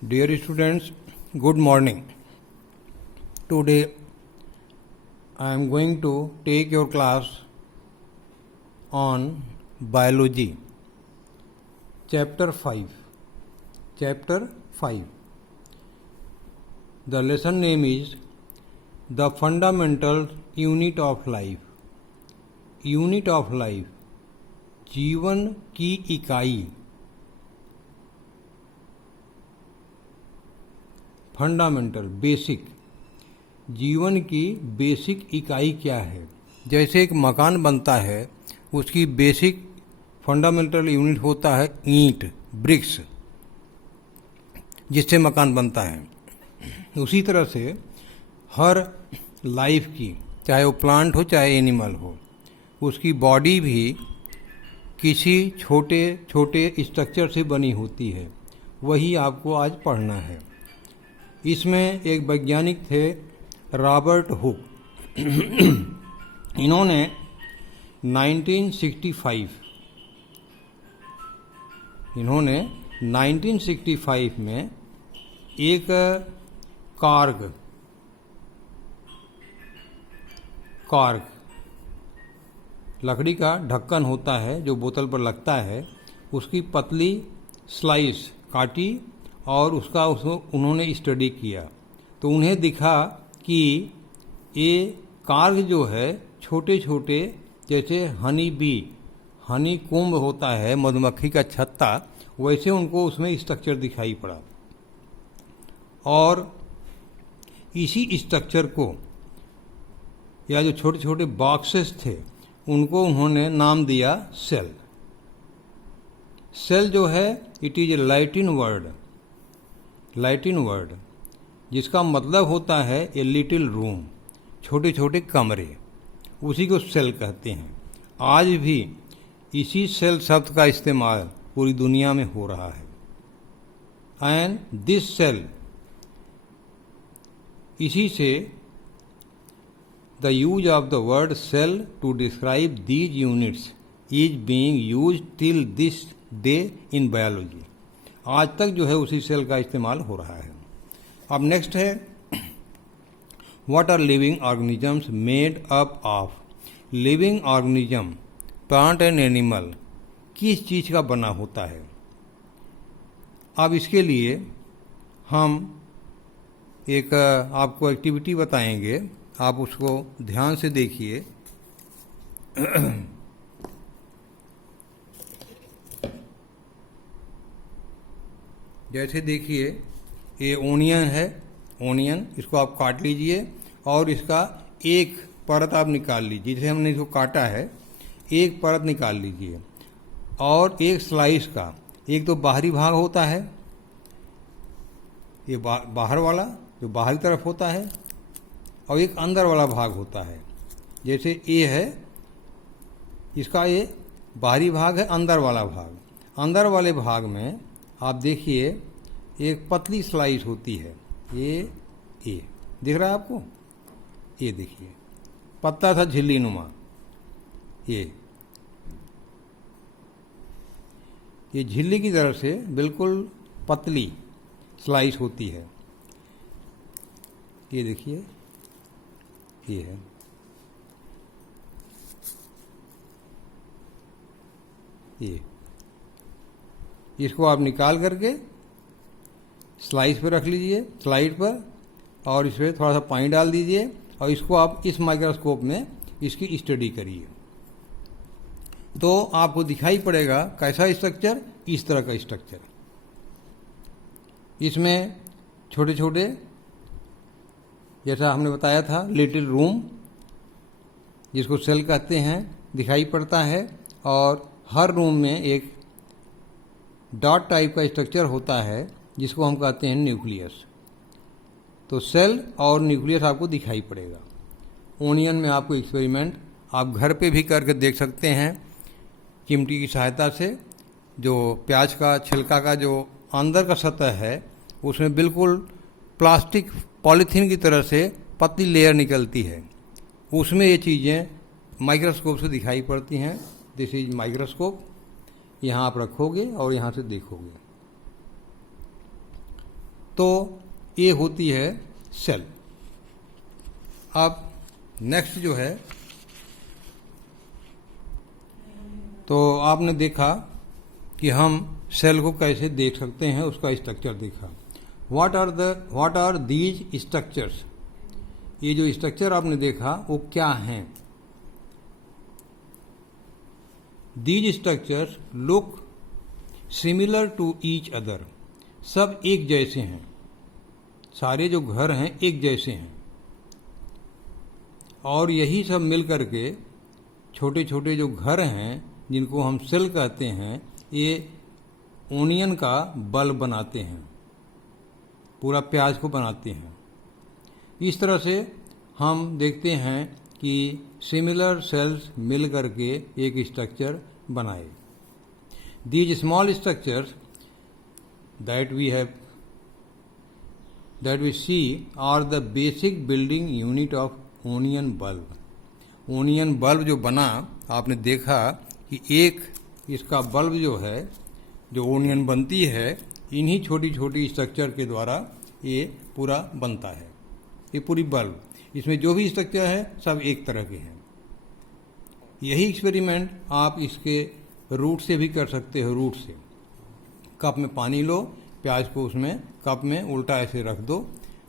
Dear students, good morning. Today I am going to take your class on biology, chapter 5. Chapter 5. The lesson name is The Fundamental Unit of Life. Unit of Life, जीवन की इकाई. Fundamental, basic, जीवन की basic इकाई क्या है. जैसे एक मकान बनता है, उसकी बेसिक फंडामेंटल यूनिट होता है ईंट, ब्रिक्स, जिससे मकान बनता है. उसी तरह से हर लाइफ की, चाहे वो प्लांट हो चाहे एनिमल हो, उसकी बॉडी भी किसी छोटे छोटे स्ट्रक्चर से बनी होती है. वही आपको आज पढ़ना है. इसमें एक वैज्ञानिक थे रॉबर्ट हुक. इन्होंने 1965 में एक कार्ग लकड़ी का ढक्कन होता है जो बोतल पर लगता है, उसकी पतली स्लाइस काटी और उसको उन्होंने स्टडी किया. तो उन्हें दिखा कि ये कार्ग जो है छोटे छोटे, जैसे हनी कोम्ब होता है, मधुमक्खी का छत्ता, वैसे उनको उसमें स्ट्रक्चर दिखाई पड़ा. और इसी स्ट्रक्चर को, या जो छोटे छोटे बॉक्सेस थे, उनको उन्होंने नाम दिया सेल. सेल जो है, it is a Latin word जिसका मतलब होता है ए लिटिल रूम, छोटे छोटे कमरे, उसी को सेल कहते हैं. आज भी इसी सेल शब्द का इस्तेमाल पूरी दुनिया में हो रहा है. एंड दिस सेल, इसी से the use of the word cell to describe these units is being used till this day in biology. आज तक जो है उसी सेल का इस्तेमाल हो रहा है. अब नेक्स्ट है, what are living organisms made up of. Living organism, plant and animal, किस चीज़ का बना होता है. अब इसके लिए हम एक आपको एक्टिविटी बताएंगे, आप उसको ध्यान से देखिए. जैसे देखिए, ये ओनियन है. ओनियन, इसको आप काट लीजिए और इसका एक परत आप निकाल लीजिए. जैसे हमने इसको काटा है, एक परत निकाल लीजिए. और एक स्लाइस का, एक तो बाहरी भाग होता है, ये बाहर वाला जो बाहरी तरफ होता है, और एक अंदर वाला भाग होता है. जैसे ये है, इसका ये बाहरी भाग है, अंदर वाला भाग. अंदर वाले भाग में आप देखिए एक पतली स्लाइस होती है. ये दिख रहा है आपको? ये देखिए, पत्ता था झिल्ली नुमा. ये झिल्ली की तरफ से बिल्कुल पतली स्लाइस होती है. ये देखिए, ये है. ये इसको आप निकाल करके स्लाइस पर रख लीजिए, स्लाइड पर, और इसमें थोड़ा सा पानी डाल दीजिए और इसको आप इस माइक्रोस्कोप में इसकी स्टडी करिए. तो आपको दिखाई पड़ेगा कैसा स्ट्रक्चर, इस तरह का स्ट्रक्चर. इसमें छोटे छोटे, जैसा हमने बताया था, लिटिल रूम, जिसको सेल कहते हैं, दिखाई पड़ता है. और हर रूम में एक डॉट टाइप का स्ट्रक्चर होता है जिसको हम कहते हैं न्यूक्लियस. तो सेल और न्यूक्लियस आपको दिखाई पड़ेगा. ओनियन में आपको एक्सपेरिमेंट आप घर पे भी करके देख सकते हैं, चिमटी की सहायता से. जो प्याज का छिलका का जो अंदर का सतह है, उसमें बिल्कुल प्लास्टिक पॉलीथीन की तरह से पतली लेयर निकलती है. उसमें ये चीज़ें माइक्रोस्कोप से दिखाई पड़ती हैं. This is microscope. यहाँ आप रखोगे और यहाँ से देखोगे. तो ये होती है सेल। अब नेक्स्ट जो है, तो आपने देखा कि हम सेल को कैसे देख सकते हैं, उसका स्ट्रक्चर देखा। व्हाट आर दीज स्ट्रक्चर्स, ये जो स्ट्रक्चर आपने देखा वो क्या हैं? These structures look similar to each other, सब एक जैसे हैं, सारे जो घर हैं एक जैसे हैं, और यही सब मिल करके छोटे छोटे जो घर हैं जिनको हम सेल कहते हैं, ये ओनियन का बल्ब बनाते हैं, पूरा प्याज को बनाते हैं। इस तरह से हम देखते हैं कि सिमिलर सेल्स मिल करके एक स्ट्रक्चर बनाए। These small structures that we see are the basic building unit of onion bulb. Onion bulb जो बना, आपने देखा कि एक इसका बल्ब जो है, जो ओनियन बनती है, इन्हीं छोटी छोटी स्ट्रक्चर के द्वारा ये पूरा बनता है। ये पूरी बल्ब, इसमें जो भी स्ट्रक्चर है सब एक तरह के हैं। यही एक्सपेरिमेंट आप इसके रूट से भी कर सकते हो। रूट से कप में पानी लो, प्याज को उसमें कप में उल्टा ऐसे रख दो,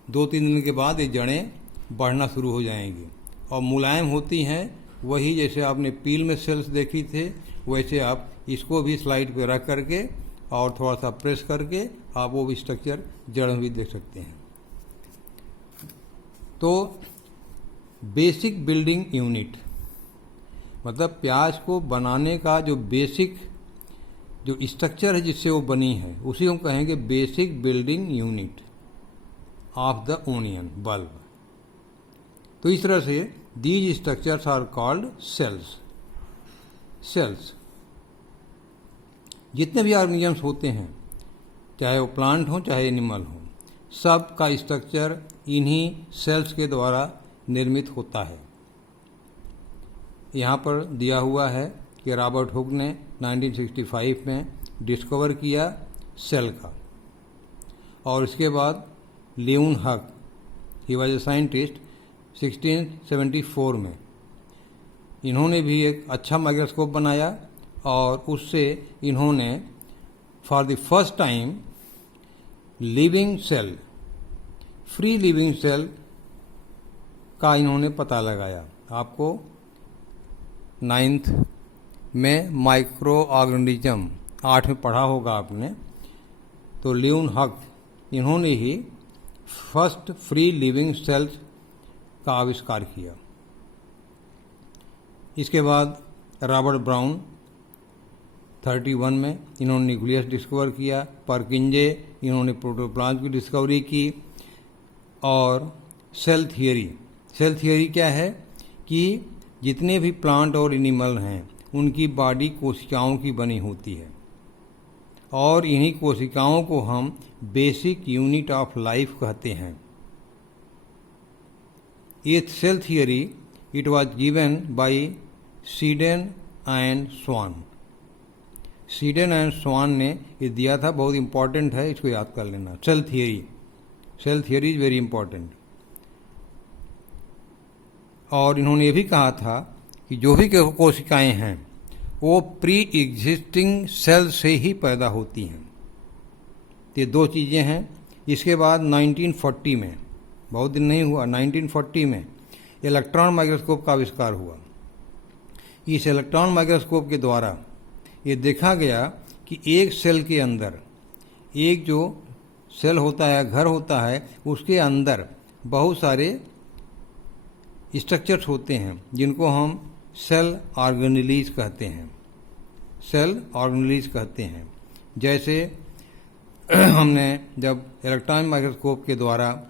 2-3 दिन के बाद ये जड़ें बढ़ना शुरू हो जाएंगी और मुलायम होती हैं। वही जैसे आपने पील में सेल्स देखी थे, वैसे आप इसको भी स्लाइड पे रख करके और थोड़ा सा प्रेस करके आप वो भी स्ट्रक्चर जड़ में भी देख सकते हैं। तो बेसिक बिल्डिंग यूनिट मतलब प्याज को बनाने का जो बेसिक जो स्ट्रक्चर है जिससे वो बनी है, उसी हम कहेंगे basic building unit of the onion bulb. तो इस तरह से these structures are called cells. Cells जितने भी ऑर्गेनिजम्स होते हैं, चाहे वो प्लांट हो चाहे एनिमल हो, सब का स्ट्रक्चर इन्हीं सेल्स के द्वारा निर्मित होता है। यहाँ पर दिया हुआ है कि रॉबर्ट हुक ने 1965 में डिस्कवर किया सेल का, और इसके बाद लियोन हक, ही वॉज ए साइंटिस्ट, 1674 में इन्होंने भी एक अच्छा माइक्रोस्कोप बनाया और उससे इन्होंने for the first time living cell, free living cell का इन्होंने पता लगाया। आपको 9th में माइक्रो ऑर्गेनिज्म 8 में पढ़ा होगा आपने। तो लियोन हक इन्होंने ही फर्स्ट फ्री लिविंग सेल्स का आविष्कार किया। इसके बाद रॉबर्ट ब्राउन 31 में इन्होंने न्यूक्लियस डिस्कवर किया। परकिंजे इन्होंने प्रोटोप्लाज्म की डिस्कवरी की। और सेल थियरी क्या है कि जितने भी प्लांट और एनिमल हैं उनकी बॉडी कोशिकाओं की बनी होती है, और इन्हीं कोशिकाओं को हम बेसिक यूनिट ऑफ लाइफ कहते हैं। ये cell theory it was given by Schleiden and Schwann. Schleiden and Schwann ने ये दिया था, बहुत इंपॉर्टेंट है, इसको याद कर लेना। Cell theory is very important. और इन्होंने ये भी कहा था कि जो भी कोशिकाएं हैं वो प्री एग्जिस्टिंग सेल से ही पैदा होती हैं। ये दो चीज़ें हैं। इसके बाद 1940 में, बहुत दिन नहीं हुआ, 1940 में इलेक्ट्रॉन माइक्रोस्कोप का आविष्कार हुआ। इस इलेक्ट्रॉन माइक्रोस्कोप के द्वारा ये देखा गया कि एक सेल के अंदर, एक जो सेल होता है, घर होता है, उसके अंदर बहुत सारे स्ट्रक्चर्स होते हैं जिनको हम सेल ऑर्गेनेलीज कहते हैं। सेल ऑर्गेनेलीज कहते हैं। जैसे हमने जब इलेक्ट्रॉन माइक्रोस्कोप के द्वारा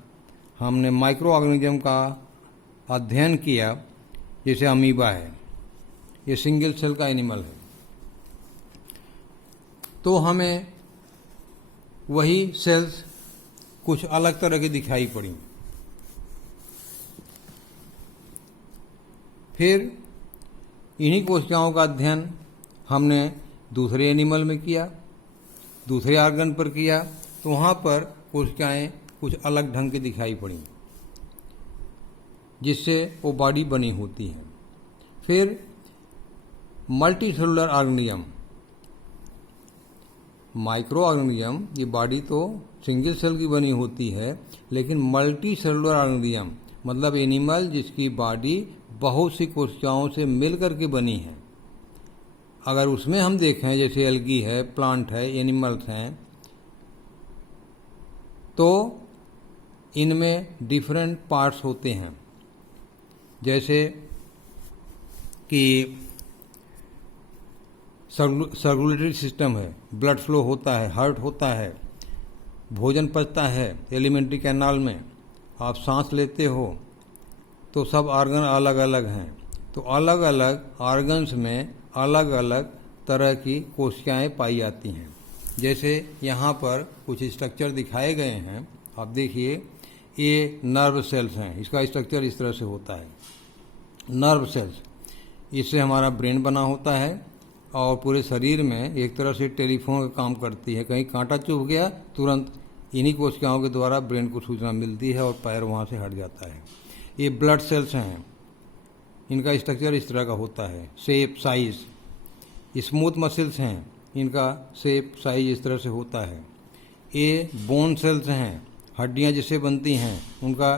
हमने माइक्रो ऑर्गेनिज्म का अध्ययन किया, जैसे अमीबा है, ये सिंगल सेल का एनिमल है, तो हमें वही सेल्स कुछ अलग तरह की दिखाई पड़ी। फिर इन्हीं कोशिकाओं का अध्ययन हमने दूसरे एनिमल में किया, दूसरे ऑर्गन पर किया, तो वहाँ पर कोशिकाएं कुछ अलग ढंग की दिखाई पड़ी, जिससे वो बॉडी बनी होती है। फिर multi cellular organism, micro organism, ये बॉडी तो सिंगल सेल की बनी होती है, लेकिन मल्टी सेलुलर ऑर्गेनिज्म मतलब एनिमल जिसकी बॉडी बहुत सी कोशिकाओं से मिलकर के बनी है। अगर उसमें हम देखें जैसे एल्गी है, प्लांट है, एनिमल्स हैं, तो इनमें डिफरेंट पार्ट्स होते हैं, जैसे कि सर्कुलेटरी सिस्टम है, ब्लड फ्लो होता है, हार्ट होता है, भोजन पचता है एलिमेंट्री कैनाल में, आप सांस लेते हो, तो सब ऑर्गन अलग अलग हैं। तो अलग अलग ऑर्गन्स में अलग अलग तरह की कोशिकाएं पाई जाती हैं। जैसे यहाँ पर कुछ स्ट्रक्चर दिखाए गए हैं, आप देखिए, ये नर्व सेल्स हैं, इसका स्ट्रक्चर इस तरह से होता है। नर्व सेल्स, इससे हमारा ब्रेन बना होता है और पूरे शरीर में एक तरह से टेलीफोन का काम करती है। कहीं कांटा चुभ गया, तुरंत इन्हीं कोशिकाओं के द्वारा ब्रेन को सूचना मिलती है और पैर वहाँ से हट जाता है। ये ब्लड सेल्स हैं, इनका स्ट्रक्चर इस तरह का होता है, शेप, साइज। स्मूथ मसल्स हैं, इनका शेप, साइज इस तरह से होता है। ये बोन सेल्स हैं, हड्डियाँ जिससे बनती हैं, उनका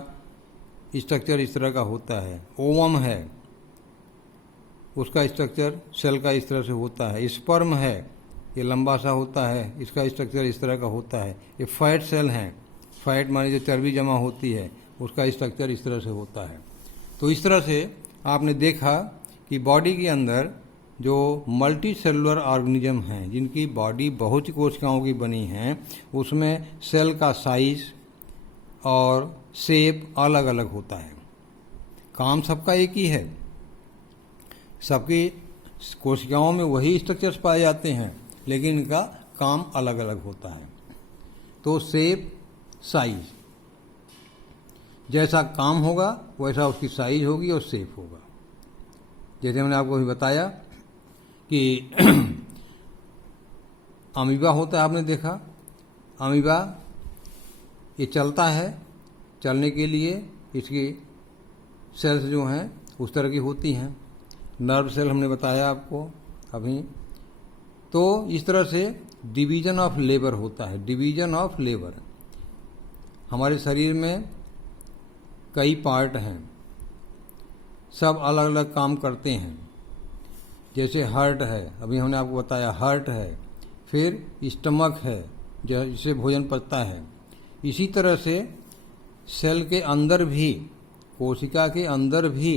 स्ट्रक्चर इस तरह का होता है। ओवम है, उसका स्ट्रक्चर सेल का इस तरह से होता है। स्पर्म है, ये लंबा सा होता है, इसका स्ट्रक्चर इस तरह का होता है। ये फैट सेल हैं, फैट मानी जो चर्बी जमा होती है, उसका स्ट्रक्चर इस तरह से होता है। तो इस तरह से आपने देखा कि बॉडी के अंदर जो मल्टी सेलुलर ऑर्गेनिज्म हैं, जिनकी बॉडी बहुत सी कोशिकाओं की बनी हैं, उसमें सेल का साइज और शेप अलग अलग होता है। काम सबका एक ही है, सबकी कोशिकाओं में वही स्ट्रक्चर्स पाए जाते हैं, लेकिन इनका काम अलग अलग होता है। तो शेप, साइज, जैसा काम होगा वैसा उसकी साइज होगी और शेप होगा। जैसे मैंने आपको अभी बताया कि अमीबा होता है, आपने देखा अमीबा, ये चलता है, चलने के लिए इसकी सेल्स जो हैं उस तरह की होती हैं। नर्व सेल हमने बताया आपको अभी। तो इस तरह से डिवीजन ऑफ लेबर होता है। डिवीजन ऑफ लेबर, हमारे शरीर में कई पार्ट हैं, सब अलग अलग काम करते हैं। जैसे हार्ट है, अभी हमने आपको बताया हार्ट है, फिर स्टमक है जिससे भोजन पचता है। इसी तरह से सेल के अंदर भी, कोशिका के अंदर भी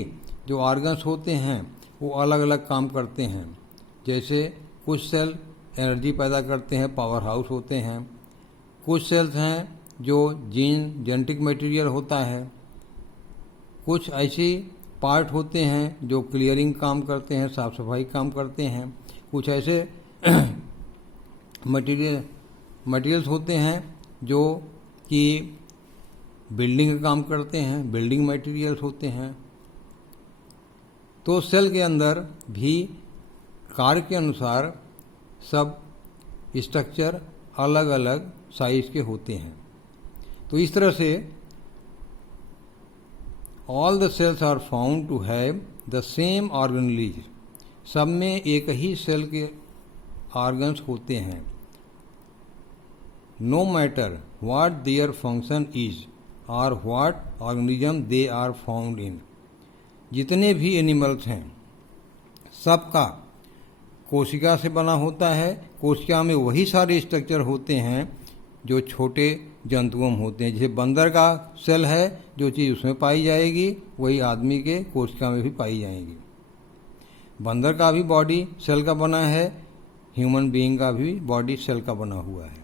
जो ऑर्गन्स होते हैं वो अलग अलग काम करते हैं। जैसे कुछ सेल एनर्जी पैदा करते हैं, पावर हाउस होते हैं। कुछ सेल्स हैं जो जेनेटिक मटेरियल होता है। कुछ ऐसी पार्ट होते हैं जो क्लियरिंग काम करते हैं, साफ सफाई काम करते हैं। कुछ ऐसे मटेरियल्स होते हैं जो कि बिल्डिंग का काम करते हैं, बिल्डिंग मटेरियल्स होते हैं। तो सेल के अंदर भी कार्य के अनुसार सब स्ट्रक्चर अलग अलग साइज के होते हैं। तो इस तरह से all the cells are found to have the same organelles, सब में एक ही सेल के ऑर्गन्स होते हैं। No matter what their function is और what organism they are found in, जितने भी एनिमल्स हैं सबका कोशिका से बना होता है। कोशिका में वही सारे स्ट्रक्चर होते हैं जो छोटे जंतुओं में होते हैं। जैसे बंदर का सेल है, जो चीज़ उसमें पाई जाएगी वही आदमी के कोशिका में भी पाई जाएगी। बंदर का भी बॉडी सेल का बना है, ह्यूमन बीइंग का भी बॉडी सेल का बना हुआ है।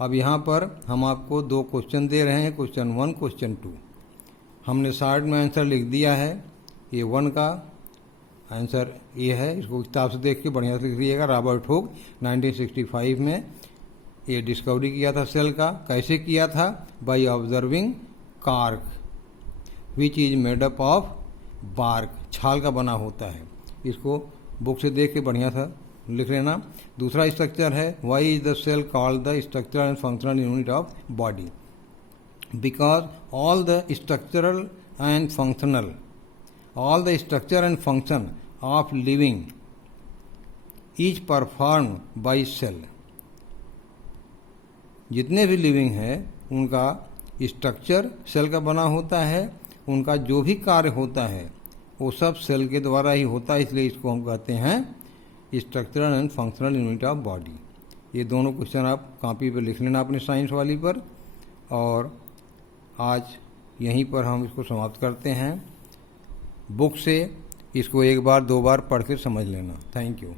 अब यहाँ पर हम आपको 2 क्वेश्चन दे रहे हैं, क्वेश्चन 1, क्वेश्चन 2। हमने शार्ट में आंसर लिख दिया है। ये 1 का आंसर ये है, इसको किताब से देख के बढ़िया से लिख लीजिएगा। रॉबर्ट हुक 1965 में ये डिस्कवरी किया था सेल का। कैसे किया था? By observing cork which is made up of bark, छाल का बना होता है। इसको बुक से देख के बढ़िया सा लिख लेना। दूसरा स्ट्रक्चर है, why is the cell called the structural and functional unit of body. because all the structure and function of living is performed by cell. जितने भी लिविंग है उनका स्ट्रक्चर सेल का बना होता है, उनका जो भी कार्य होता है वो सब सेल के द्वारा ही होता है, इसलिए इसको हम कहते हैं structural and functional unit of body. ये दोनों क्वेश्चन आप कॉपी पर लिख लेना अपने साइंस वाली पर। और आज यहीं पर हम इसको समाप्त करते हैं। बुक से इसको एक बार दो बार पढ़ के समझ लेना। Thank you.